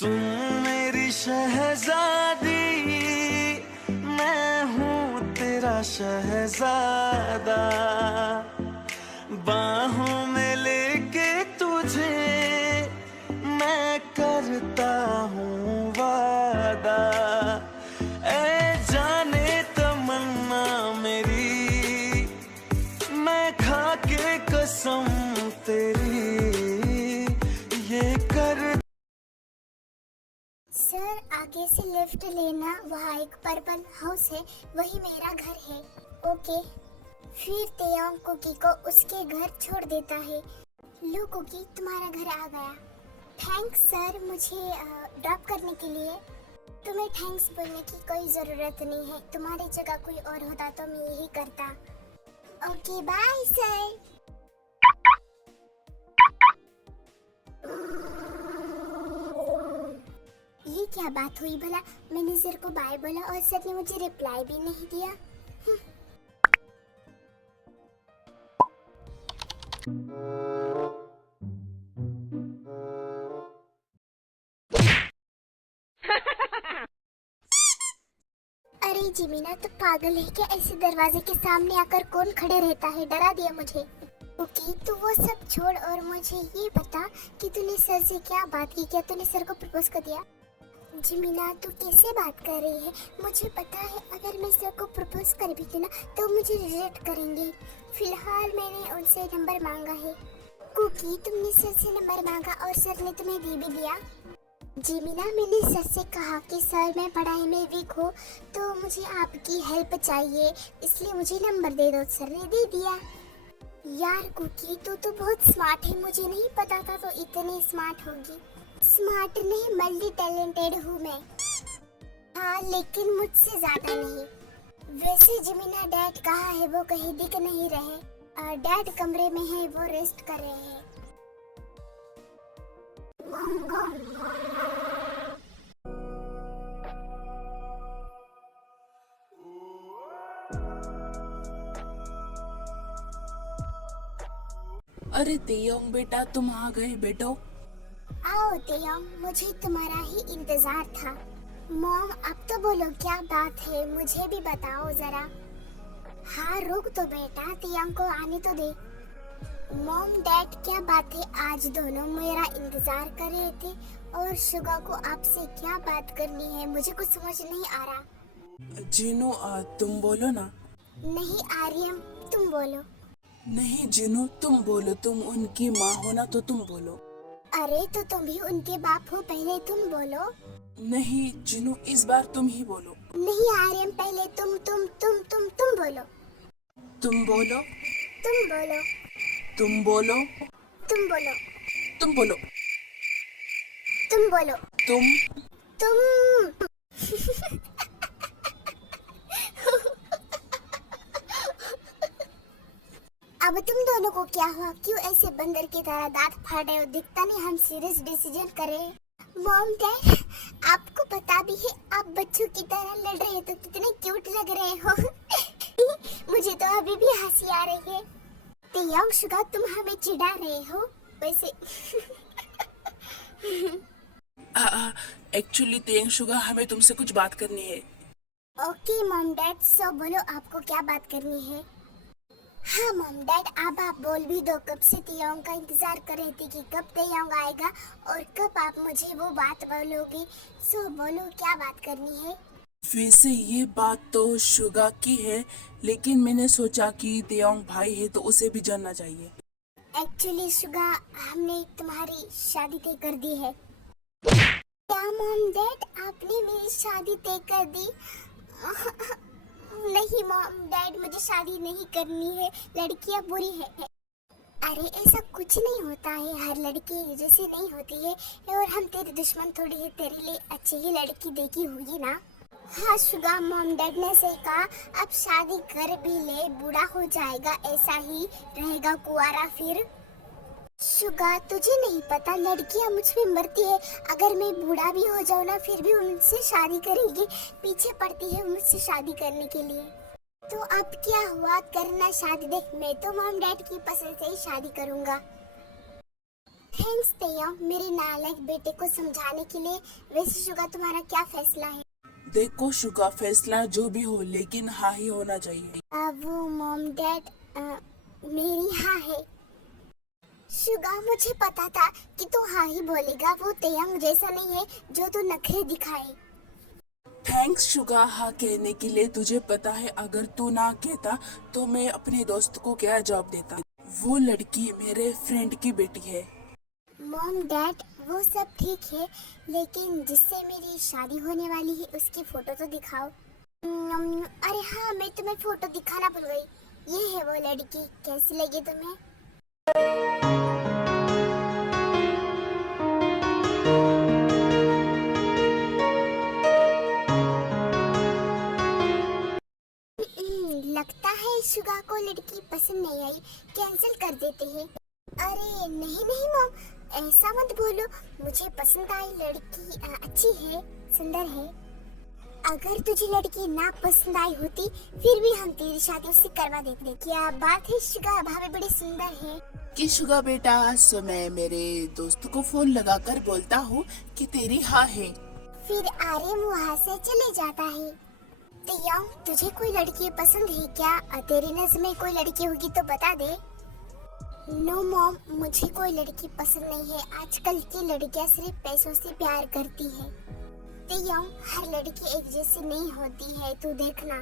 सुन मेरी शहजादी, मैं हूँ तेरा शहजादा, बाहों में लेके तुझे मैं करता हूँ वादा। ऐ जाने तमन्ना मेरी, मैं खा के कसम तेरी ये कर। सर आगे से लेफ्ट लेना, वहाँ एक पर्पल हाउस है, वही मेरा घर है। ओके। फिर तेयोंग कुकी को उसके घर छोड़ देता है। लो कुकी, तुम्हारा घर आ गया। थैंक्स सर, मुझे ड्रॉप करने के लिए। तुम्हें थैंक्स बोलने की कोई ज़रूरत नहीं है, तुम्हारी जगह कोई और होता तो मैं यही करता। Okay bye sir. ये क्या बात हुई भला? मैंने सर को बाय बोला और सर ने मुझे रिप्लाई भी नहीं दिया। अरे जिमीना तो पागल है क्या? ऐसे दरवाजे के सामने आकर कौन खड़े रहता है? डरा दिया मुझे। ओके तो वो सब छोड़ और मुझे ये बता कि तूने सर से क्या बात की, क्या तूने सर को प्रपोज कर दिया? जिमीना तू कैसे बात कर रही है? मुझे पता है अगर मैं सर को प्रपोज कर भी दूँ ना तो मुझे रिजेक्ट करेंगे। फिलहाल मैंने उनसे नंबर मांगा है। कुकी तुमने सर से नंबर मांगा और सर ने तुम्हें दे भी दिया? जिमीना मैंने सर से कहा कि सर मैं पढ़ाई में वीक हूँ तो मुझे आपकी हेल्प चाहिए, इसलिए मुझे नंबर दे दो। सर ने दे दिया। यार कुकी तू तो बहुत स्मार्ट है, मुझे नहीं पता था तो इतनी स्मार्ट होगी। स्मार्ट नहीं, मल्टी टैलेंटेड हूँ मैं। हाँ लेकिन मुझसे ज्यादा नहीं। वैसे जिमीना डैड कहाँ है? वो कहीं दिख नहीं रहे। डैड कमरे में है, वो रेस्ट कर रहे हैं। अरे तेयोंग बेटा, तुम आ गए। बैठो। आओ तेयोंग, मुझे तुम्हारा ही इंतजार था। मॉम अब तो बोलो क्या बात है, मुझे भी बताओ जरा। हाँ रुक तो बेटा, तेयोंग को आने तो दे। मॉम डैड क्या बात है, आज दोनों मेरा इंतजार कर रहे थे और शुगा को आपसे क्या बात करनी है, मुझे कुछ समझ नहीं आ रहा। जिनू तुम बोलो ना। नहीं आर्यम तुम बोलो। नहीं जिनू तुम बोलो, तुम उनकी माँ हो ना तो तुम बोलो। अरे तो तुम भी उनके बाप हो, पहले तुम बोलो। नहीं जिनू, इस बार तुम ही बोलो। नहीं आर्यम, पहले तुम बोलो। तुम बोलो। तुम बोलो। तुम बोलो। तुम बोलो। तुम बोलो। तुम बोलो। तुम। तुम। अब तुम दोनों को क्या हुआ? क्यों ऐसे बंदर की तरह दांत फाड़ रहे हो? दिखता नहीं हम सीरियस डिसीजन करें। मॉम डैड आपको पता भी है आप बच्चों की तरह लड़ रहे हो तो कितने क्यूट लग रहे हो। मुझे तो अभी भी हंसी आ रही है। तेयोंग शुगा तुम हमें चिढ़ा रहे हो वैसे। एक्चुअली तेयोंग शुगा, हमें तुमसे कुछ बात करनी है। ओके मॉम डैड, सो बोलो आपको क्या बात करनी है? हाँ मॉम डैड, अब आप बोल भी दो। कब से तेयोंग का इंतजार कर रही थी कि कब तेयोंग आएगा और कब आप मुझे वो बात बोलोगे। सो बोलो क्या बात करनी है? वैसे ये बात तो शुगा की है, लेकिन मैंने सोचा कि तेयोंग भाई है तो उसे भी जानना चाहिए। एक्चुअली शुगा हमने तुम्हारी शादी तय कर दी है। क्या मॉम डैड आपने मेरी शादी तय कर दी? नहीं मॉम डैड, मुझे शादी नहीं करनी है, लड़कियां बुरी है। अरे ऐसा कुछ नहीं होता है, हर लड़की जैसे नहीं होती है और हम तेरे दुश्मन थोड़ी है, तेरे लिए अच्छी ही लड़की देखी होगी ना। हाँ शुगा, मॉम डैड ने सही कहा, अब शादी कर भी ले बूढ़ा हो जाएगा, ऐसा ही रहेगा कुआरा फिर। शुगा तुझे नहीं पता लड़कियां मुझ पे मरती है, अगर मैं बूढ़ा भी हो जाऊँ ना फिर भी उनसे शादी करेगी, पीछे पड़ती है मुझसे शादी करने के लिए। तो अब क्या हुआ, करना शादी। देख मैं तो मॉम डैड की पसंद से ही शादी करूंगा। थैंक्स तेयंग, मेरे नालायक बेटे को समझाने के लिए। वैसे शुगा तुम्हारा क्या फैसला है? देखो शुगा, फैसला जो भी हो लेकिन हाँ ही होना चाहिए। वो मॉम डैड, मेरी हाँ है। शुगा, मुझे पता था कि तू हाँ ही बोलेगा। वो तेयंग जैसा नहीं है जो तू नखरे दिखाए। थैंक्स शुगा हाँ कहने के लिए। तुझे पता है अगर तू ना कहता तो मैं अपने दोस्त को क्या जवाब देता। वो लड़की मेरे फ्रेंड की बेटी है। मॉम डैड, वो सब ठीक है, लेकिन जिससे मेरी शादी होने वाली है उसकी फोटो तो दिखाओ। अरे हाँ, मैं तुम्हें फोटो दिखाना भूल गई। ये है वो लड़की, कैसी लगी तुम्हें? लगता है शुगा को लड़की पसंद नहीं आई, कैंसिल कर देते हैं। अरे नहीं नहीं मॉम, ऐसा मत बोलो। मुझे पसंद आई लड़की, अच्छी है, सुंदर है। अगर तुझे लड़की ना पसंद आई होती फिर भी हम तेरी शादी उससे करवा देते। क्या बात है शुगा, भाभी बड़ी सुंदर है। कि शुगा बेटा, सो मैं मेरे दोस्त को फोन लगाकर बोलता हूँ कि तेरी हाँ है। फिर आर्यन वहाँ से चले जाता है। तेयंग, तुझे कोई लड़की पसंद है क्या? तेरी नजर में कोई लड़की होगी तो बता दे। नो मॉम, मुझे कोई लड़की पसंद नहीं है। आजकल की लड़कियां सिर्फ पैसों से प्यार करती है। तेयंग, हर लड़की एक जैसी नहीं होती है, तू देखना।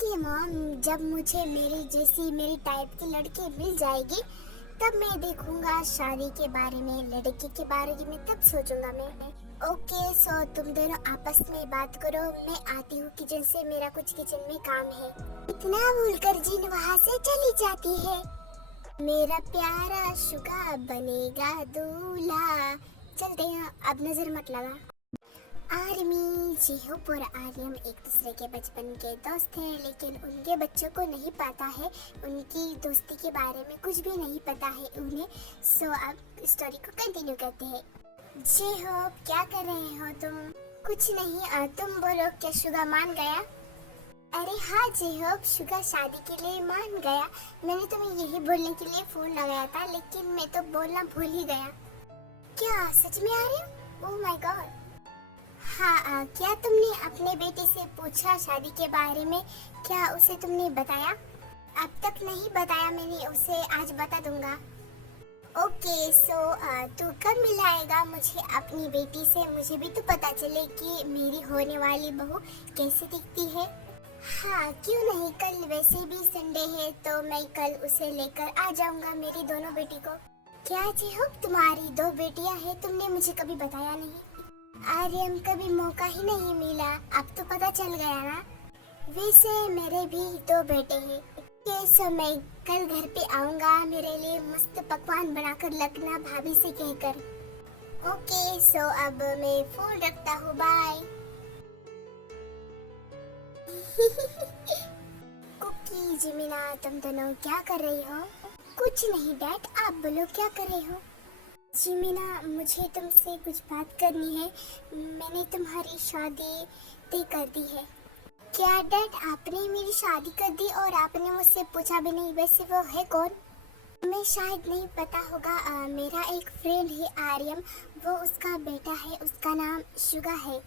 कि मॉम, जब मुझे मेरी टाइप की लड़की मिल जाएगी तब मैं देखूंगा शादी के बारे में, लड़की के बारे में तब सोचूंगा मैं। ओके, सो तुम दोनों आपस में बात करो, मैं आती हूँ किचन से, मेरा कुछ किचन में काम है। इतना भूलकर जिन वहाँ से चली जाती है। मेरा प्यारा शुगा बनेगा दूल्हा। चलते हैं, अब नजर मत लगा। आर्मी, जिहोप और आर्यम एक दूसरे के बचपन के दोस्त हैं, लेकिन उनके बच्चों को नहीं पता है, उनकी दोस्ती के बारे में कुछ भी नहीं पता है उन्हें। सो अब स्टोरी को कंटिन्यू करते हैं। जिहोप, क्या कर रहे हो तुम? कुछ नहीं, तुम बोलो, क्या शुगा मान गया? अरे हाँ जिहोप, शुगा शादी के लिए मान गया। मैंने तुम्हें यही बोलने के लिए फोन लगाया था, लेकिन मैं तो बोलना भूल ही गया। क्या सच में आर्यम? Oh my God. हाँ, क्या तुमने अपने बेटे से पूछा शादी के बारे में? क्या उसे तुमने बताया? अब तक नहीं बताया मैंने उसे, आज बता दूंगा। ओके, सो तू कब मिलाएगा मुझे अपनी बेटी से? मुझे भी तो पता चले कि मेरी होने वाली बहू कैसी दिखती है। हाँ, क्यों नहीं, कल वैसे भी संडे है तो मैं कल उसे लेकर आ जाऊंगा, मेरी दोनों बेटी को। क्या जिहोप, तुम्हारी दो बेटियां हैं? तुमने मुझे कभी बताया नहीं। आर्यम, कभी मौका ही नहीं मिला, अब तो पता चल गया ना। वैसे मेरे भी दो बेटे हैं। सो मैं कल घर पे आऊंगा, मेरे लिए मस्त पकवान बनाकर रखना भाभी से कहकर। ओके, सो अब मैं फोन रखता हूँ, बाय। कुकी, जिमिना, तुम दोनों क्या कर रही हो? कुछ नहीं डैड, आप बोलो क्या कर रहे हो? जिमिना, मुझे तुमसे कुछ बात करनी है। मैंने तुम्हारी शादी तय कर दी है। क्या डैड, आपने मेरी शादी कर दी और आपने मुझसे पूछा भी नहीं? वैसे वो है कौन? तुम्हें शायद नहीं पता होगा, मेरा एक फ्रेंड है आर्यम, वो उसका बेटा है, उसका नाम शुगा है।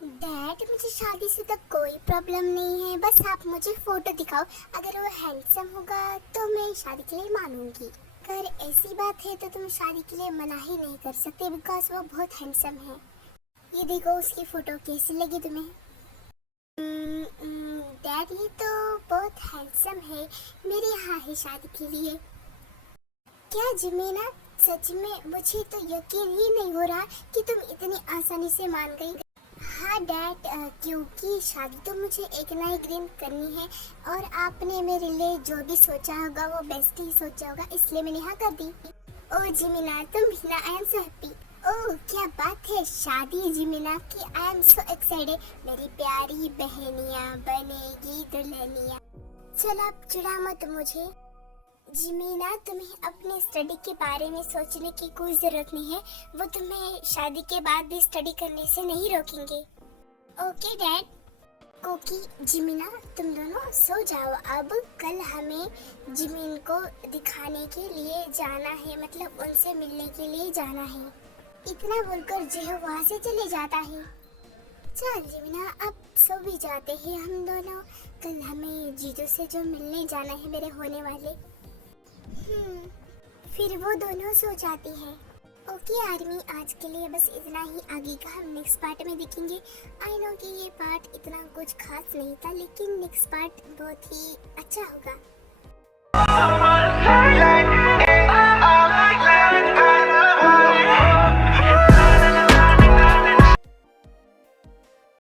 डैड, मुझे शादी से तो कोई प्रॉब्लम नहीं है, बस आप मुझे फोटो दिखाओ। अगर वो हैंडसम होगा तो मैं शादी के लिए मानूंगी। अगर ऐसी बात है तो तुम शादी के लिए मना ही नहीं कर सकते, बिकॉज वो बहुत हैंडसम है। ये देखो उसकी फोटो, कैसी लगी तुम्हें? डैड, ये तो बहुत हैंडसम है, मेरे यहाँ है शादी के लिए। क्या जिमीना, सच में मुझे तो यकीन ही नहीं हो रहा कि तुम इतनी आसानी से मान गई। हाँ डैड, क्योंकि शादी तो मुझे एक ना एक दिन करनी है और आपने मेरे लिए जो भी सोचा होगा वो बेस्ट ही सोचा होगा, इसलिए मैंने हाँ कर दी। ओ जिमिना, तुम भी ना, आई एम सो हैप्पी। ओह क्या बात है, शादी जिमिना की, आई एम सो एक्साइटेड। मेरी प्यारी बहनिया बनेगी दुल्हनिया। चल अब चिढ़ा मत मुझे। जिमीना, तुम्हें अपने स्टडी के बारे में सोचने की कोई जरूरत नहीं है, वो तुम्हें शादी के बाद भी स्टडी करने से नहीं रोकेंगे। Okay dad. कोकी जिमिना, तुम दोनों सो जाओ अब। कल हमें जिमिन को दिखाने के लिए जाना है, मतलब उनसे मिलने के लिए जाना है। इतना बोलकर जेहो वहाँ से चले जाता है। चल जिमिना, अब सो भी जाते हैं हम दोनों। कल हमें जीजू से जो मिलने जाना है मेरे होने वाले। फिर वो दोनों सो जाती है। ओके आर्मी, आज के लिए बस इतना ही। आगे का हम नेक्स्ट पार्ट में देखेंगे। आई नो कि ये पार्ट इतना कुछ खास नहीं था, लेकिन नेक्स्ट पार्ट बहुत ही अच्छा होगा।